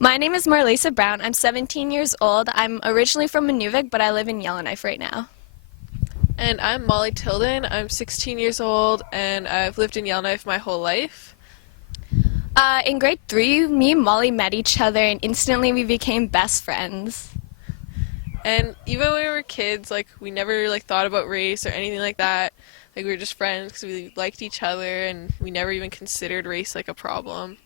My name is Marlesa Brown. I'm 17 years old. I'm originally from Inuvik, but I live in Yellowknife right now. And I'm Molly Tilden. I'm 16 years old and I've lived in Yellowknife my whole life. In grade 3, me and Molly met each other and instantly we became best friends. And even when we were kids, we never thought about race or anything like that. We were just friends because we liked each other and we never even considered race like a problem.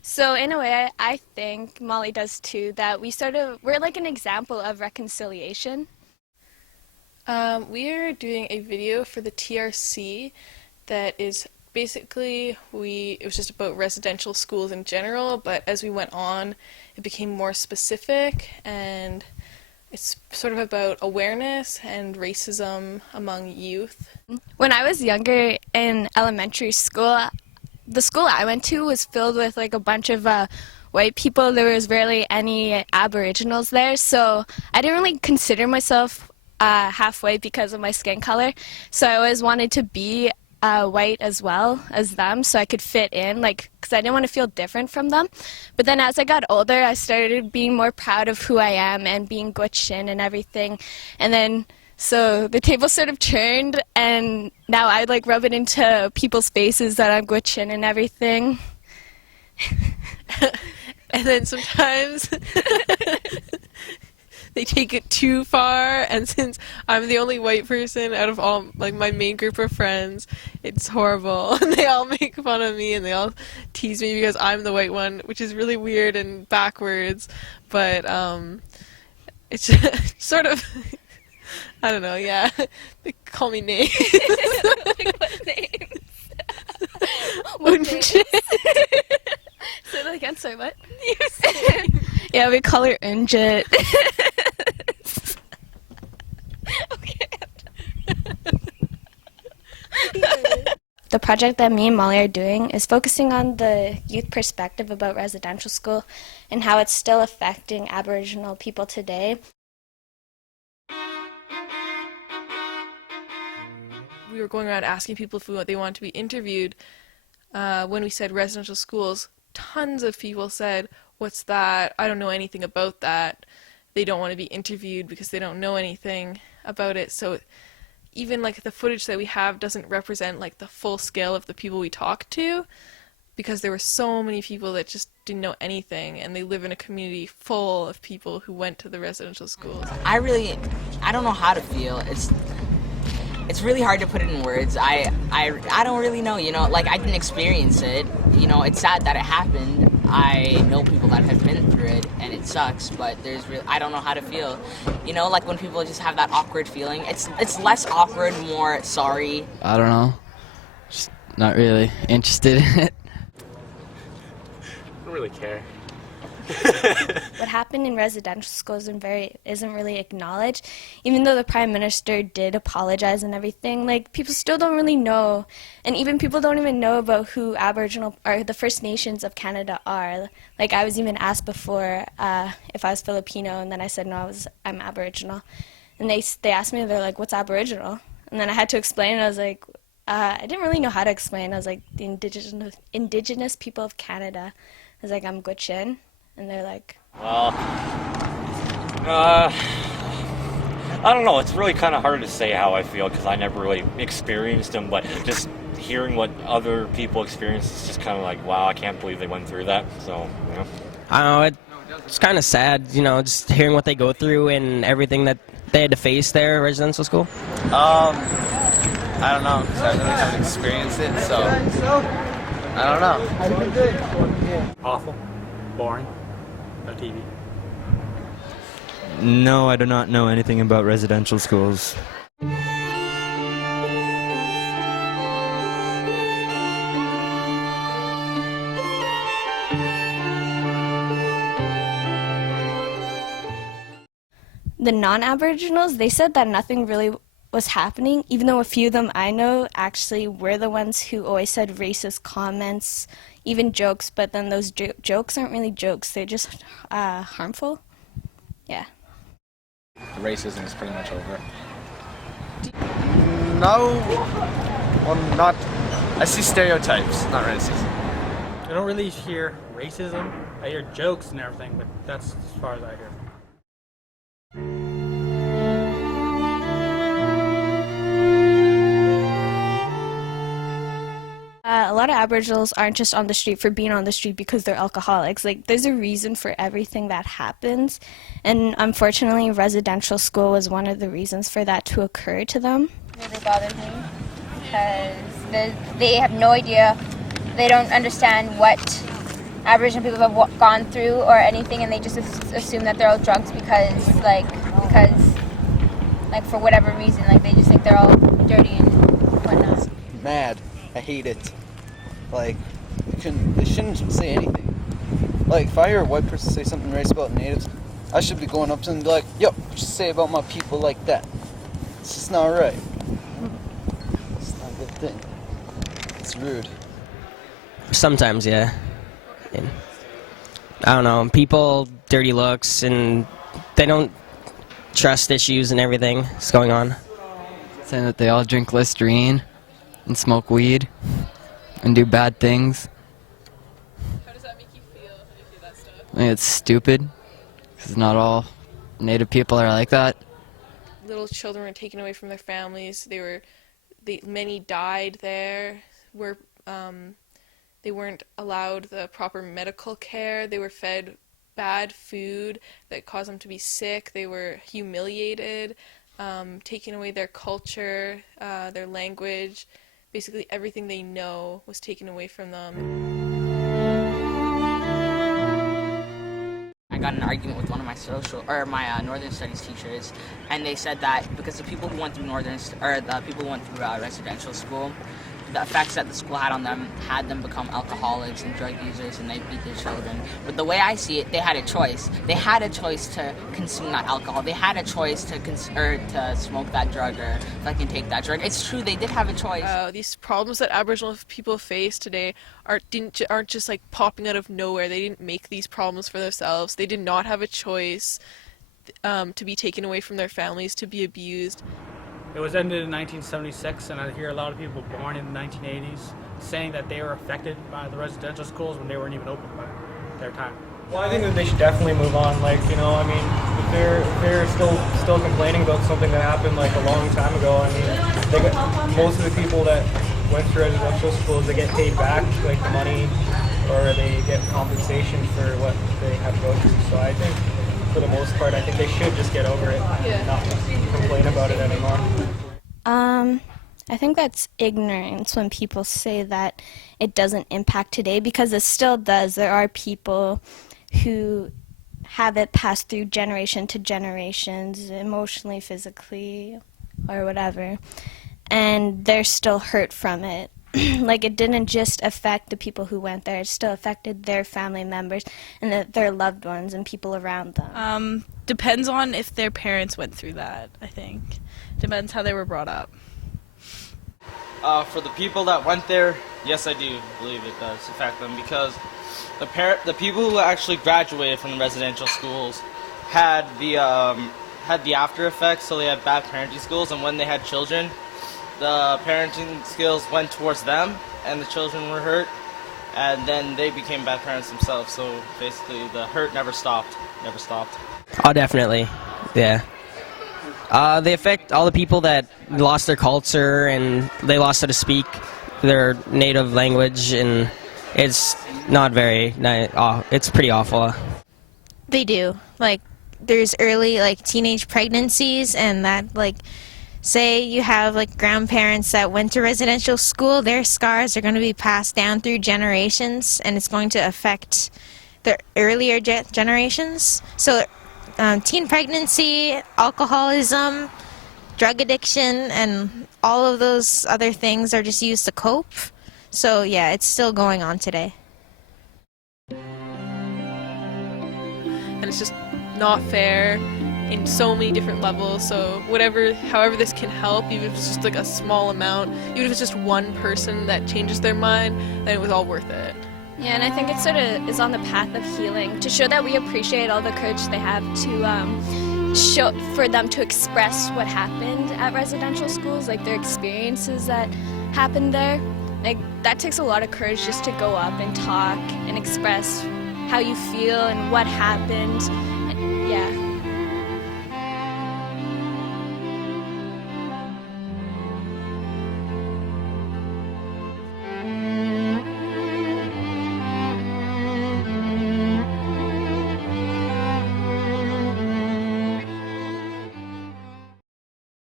So in a way, I think Molly does too, that we're like an example of reconciliation. We are doing a video for the TRC that is basically it was just about residential schools in general, but as we went on, it became more specific, and it's sort of about awareness and racism among youth. When I was younger in elementary school, the school I went to was filled with like a bunch of white people. There was barely any Aboriginals there, so I didn't really consider myself half white because of my skin color. So I always wanted to be white as well as them, so I could fit in, because I didn't want to feel different from them. But then as I got older, I started being more proud of who I am and being Gwich'in and everything. And then so the table sort of turned, and now I rub it into people's faces that I'm Gwich'in and everything. And then sometimes they take it too far, and since I'm the only white person out of all my main group of friends, it's horrible. And they all make fun of me and they all tease me because I'm the white one, which is really weird and backwards, but it's just sort of I don't know, yeah. They call me names. What names? What names? Say that again, sorry, what? Yeah, we call her Unjit. Okay. The project that me and Molly are doing is focusing on the youth perspective about residential school and how it's still affecting Aboriginal people today. We were going around asking people if they wanted to be interviewed. When we said residential schools, tons of people said, "What's that? I don't know anything about that." They don't want to be interviewed because they don't know anything about it. So even the footage that we have doesn't represent the full scale of the people we talked to, because there were so many people that just didn't know anything, and they live in a community full of people who went to the residential schools. I don't know how to feel. It's really hard to put it in words. I don't really know, I didn't experience it. It's sad that it happened. I know people that have been through it, and it sucks, but I don't know how to feel. When people just have that awkward feeling. It's less awkward, more sorry. I don't know. Just not really interested in it. I don't really care. What happened in residential schools isn't really acknowledged, even though the Prime Minister did apologize and everything. People still don't really know, and even people don't even know about who Aboriginal or the First Nations of Canada are. I was even asked before if I was Filipino, and then I said no, I'm Aboriginal, and they asked me, they're like, "What's Aboriginal?" And then I had to explain, and I was like, I didn't really know how to explain. I was like, the indigenous people of Canada. I was like, I'm Gwich'in. And they're like, Well, I don't know. It's really kind of hard to say how I feel because I never really experienced them, but just hearing what other people experience is just kind of like, wow, I can't believe they went through that. So, I don't know, it's kind of sad, just hearing what they go through and everything that they had to face there at residential school. I don't know, because I really haven't experienced it, so I don't know. Awful. Boring. No TV. No, I do not know anything about residential schools. the non-Aboriginals, they said that nothing really was happening, even though a few of them I know actually were the ones who always said racist comments, even jokes, but then those jokes aren't really jokes, they're just harmful. Yeah. Racism is pretty much over. No, well, not. I see stereotypes, not racism. I don't really hear racism I hear jokes and everything, but that's as far as I hear. A lot of Aboriginals aren't just on the street for being on the street because they're alcoholics. Like, there's a reason for everything that happens, and unfortunately, residential school was one of the reasons for that to occur to them. It really bothers me because they have no idea, they don't understand what Aboriginal people have gone through or anything, and they just assume that they're all drunks because for whatever reason, like they just think they're all dirty and whatnot. Mad. I hate it. Like, they shouldn't say anything. Like, if I hear a white person say something racist about natives, I should be going up to them and be like, yo, what you say about my people like that? It's just not right. It's not a good thing. It's rude. Sometimes, yeah. And, I don't know, people, dirty looks, and they don't trust issues and everything that's going on. Saying that they all drink Listerine and smoke weed and do bad things. How does that make you feel when you hear that stuff? I think it's stupid, because not all Native people are like that. Little children were taken away from their families. Many died there. They weren't allowed the proper medical care. They were fed bad food that caused them to be sick. They were humiliated, taking away their culture, their language. Basically everything they know was taken away from them. I got in an argument with one of my Northern Studies teachers, and they said that because the people who went through residential school, the effects that the school had on them had them become alcoholics and drug users, and they beat their children. But the way I see it, they had a choice. They had a choice to consume that alcohol. They had a choice to smoke that drug or fucking take that drug. It's true, they did have a choice. These problems that Aboriginal people face today aren't just like popping out of nowhere. They didn't make these problems for themselves. They did not have a choice to be taken away from their families, to be abused. It was ended in 1976, and I hear a lot of people born in the 1980s saying that they were affected by the residential schools when they weren't even open by their time. Well, I think that they should definitely move on. Like, you know, I mean, if they're still complaining about something that happened like a long time ago, I mean, most of the people that went through residential schools, they get paid back like the money, or they get compensation for what they have to go through. So I think, for the most part, I think they should just get over it and not complain about it anymore. I think that's ignorance when people say that it doesn't impact today, because it still does. There are people who have it passed through generation to generations, emotionally, physically, or whatever, and they're still hurt from it. Like, it didn't just affect the people who went there, it still affected their family members and their loved ones and people around them. Depends on if their parents went through that, I think. Depends how they were brought up. For the people that went there, yes, I do believe it does affect them, because the people who actually graduated from the residential schools had the after effects, so they had bad parenting skills, and when they had children, the parenting skills went towards them, and the children were hurt, and then they became bad parents themselves. So basically, the hurt never stopped. Oh, definitely, yeah. They affect all the people that lost their culture and they lost how to speak their native language, and it's not very nice. It's pretty awful. They do. Like, there's early, like, teenage pregnancies, and that, like, say you have, like, grandparents that went to residential school, their scars are going to be passed down through generations, and it's going to affect the earlier generations. So teen pregnancy, alcoholism, drug addiction, and all of those other things are just used to cope. So yeah, it's still going on today. And it's just not fair in so many different levels. So however this can help, even if it's just like a small amount, even if it's just one person that changes their mind, then it was all worth it. Yeah, and I think it sort of is on the path of healing, to show that we appreciate all the courage they have to show for them to express what happened at residential schools, like their experiences that happened there. Like, that takes a lot of courage just to go up and talk and express how you feel and what happened. And, yeah.